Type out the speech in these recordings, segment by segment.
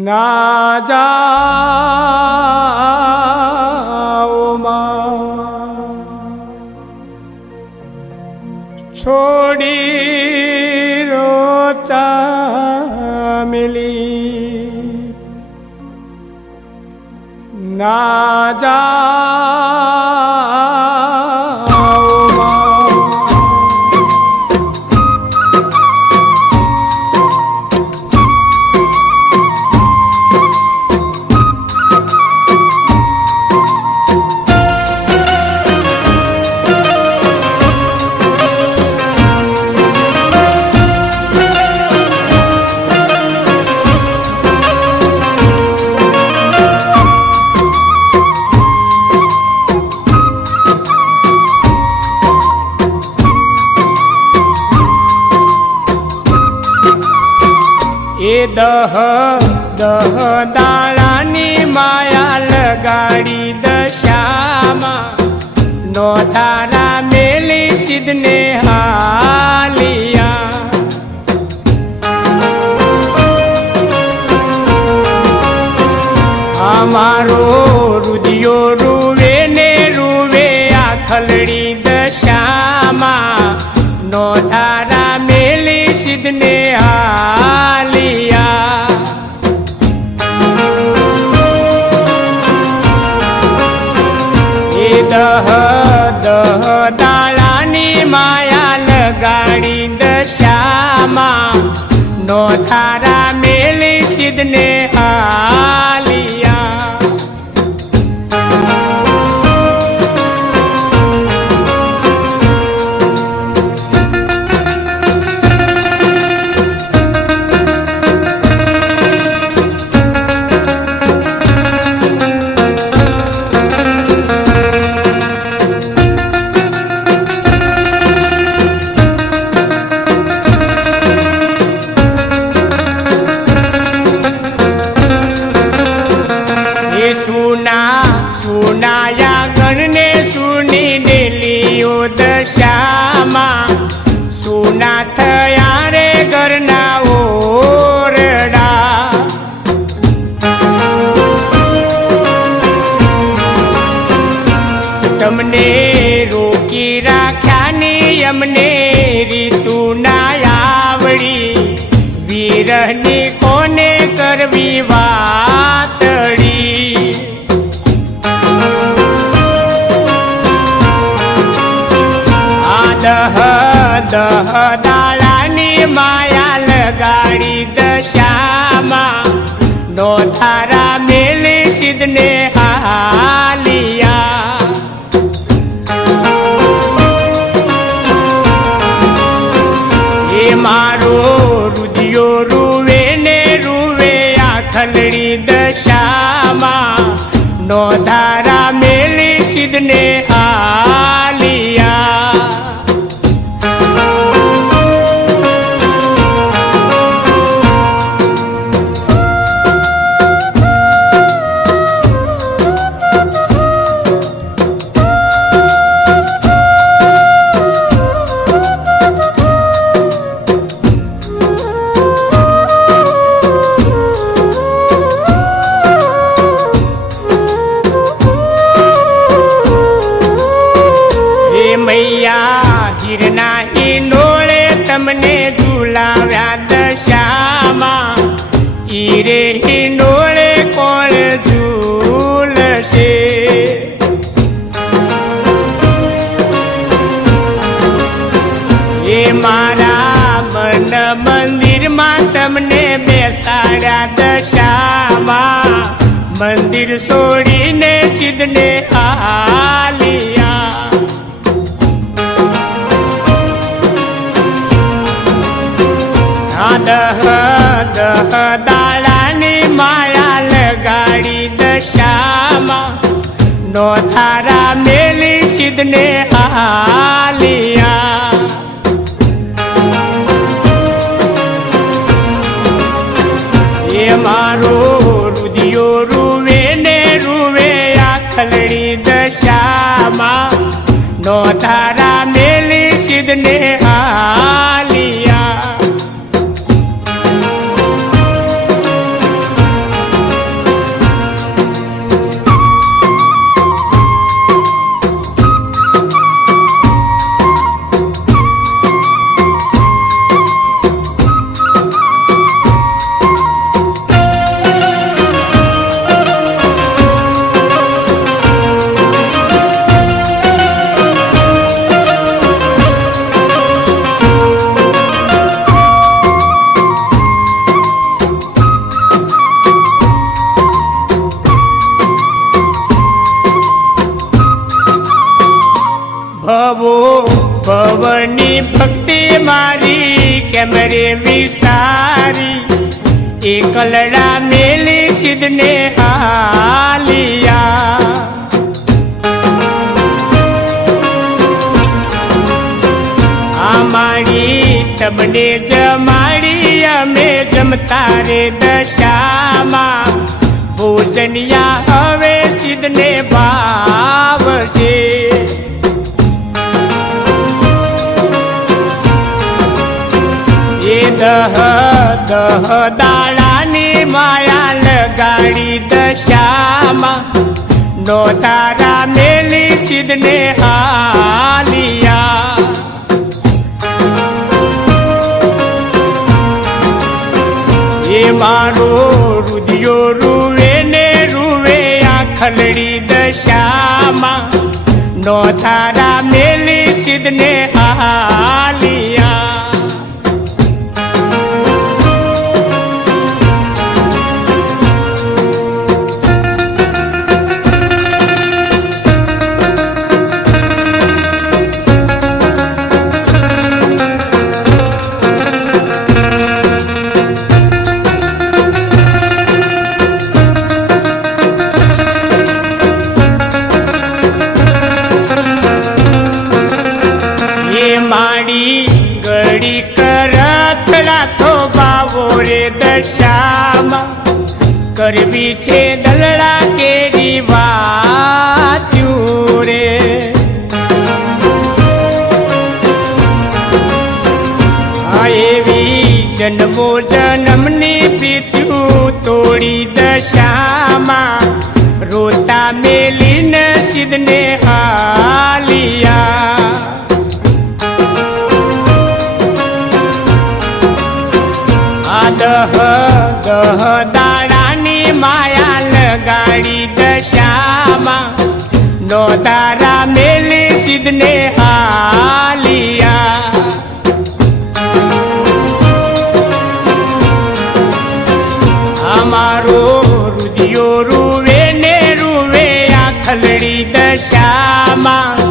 ના જાઓ માં છોડી રોતા મિલી ના દહ દહ દાળાની માયા લગાડી દશામાં નો તારા મેલી સિદ્ધને હાલિયા અમારો રુદિયો રૂવે ને રૂવે આ ખલડી દશામાં નો તારા મેલી સિદ્ધને દહ દહ દાળાની માયા લગાડી દશામાં નો થારા મેલી સિદ્ધને હાલિયા સુનાયા ગણને સુની ડેલીઓ દશામાં સુના થયા રે ઘરના ઓરડા તમને રોકી રાખ્યાની અમને રીતુ ના આવડી વિરહની કોને કરવી વાતડી દહ દહ દાળાની માયા લગાડી દશામાં નો થારા મેલી સિદ્ધને હાલિયા એ મારો રુદિયો રૂવે ને રૂવે આ ખલડી દશામાં નો થારા મેલી સિદ્ધને હાલિયા મૈયા ગીરના ઈંડોળે તમને ઝુલાવ્યા દશામાં ઈરે ઈંડોળે કોણ ઝૂલશે એ મારા મન મંદિરમાં તમને બેસાડ્યા દશામાં મંદિર છોડીને સિદ્ધને હાલિયા દહ દહ દાળાની માયા લગાડી દશામાં નો થારા મેલી સિદ્ધને હાલિયા એ મારો રુદિયો રૂવે ને રૂવે આ ખલડી દશામાં નો થારા મેલી સિદ્ધને હાલિયા ભવની ભક્તિ મારી કેમ રે વિસારી એ કલડા મેલી સિદ્ધને હાલિયા મારી તમને જમાડી અમે જમતા રે દશામાં ભોજનિયા હવે સિદ્ધને ભાવશે એ દહ દાડાની માયા લગાડી દશામાં નો તારા મેલી સિદ્ધને હાલિયા એ મારો રુદિયો રૂવે ને રૂવે આ ખલડી દશામાં નો તારા મેલી સિદ્ધને હાલિયા દશામાં કરવી છે દલડા કેરી વાચ્યું રે આ એવી જન્મો જન્મની પ્રીત્યું તોડી દશામાં રોતા મેલીને સિદ્ધને હાલિયા દહ દાડાની માયા લગાડી દશામાં નો તારા મેલી સિદ્ધને હાલિયા અમારો રુદિયો રૂવે ને રૂવે આ ખલડી દશામાં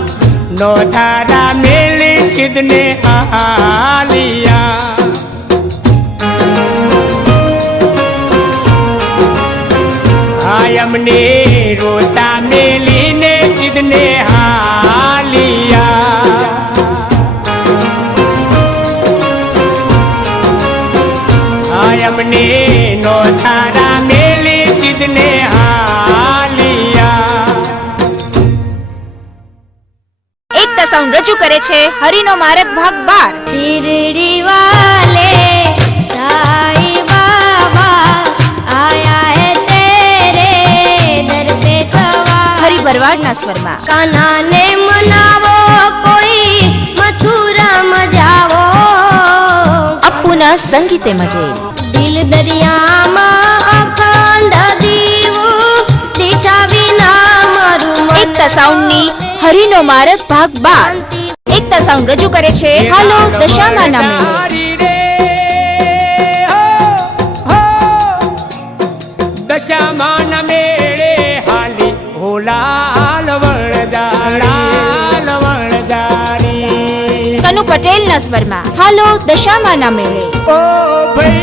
નો તારા મેલી સિદ્ધને હાલિયા અમને રોતા મેલીને સિદ્ધને હાલિયા અમને નો થારા મેલી સિદ્ધને હાલિયા એકતા સાઉન્ડ રજૂ કરે છે હરિનો માર્ગ ભાગ 12 શિરડી વાલે સાઈ બાબા આયા હે ભરવાડના સ્વરમાં કાનાને મનાવો કોઈ મથુરામાં જાવો અપ્પુના સંગીતે મજે દિલ દરિયામાં અખંડ દીવું દીઠા વિના મારું એકતા સાઉન્ડની હરિનો માર્ગ ભાગ 12 એકતા સાઉન્ડ રજૂ કરે છે હાલો દશામાના મેળે દશામાના મેળે હાલી લાલ વણજારી કનુ પટેલના સ્વરમાં હાલો દશામાના મેળે ઓ ભાઈ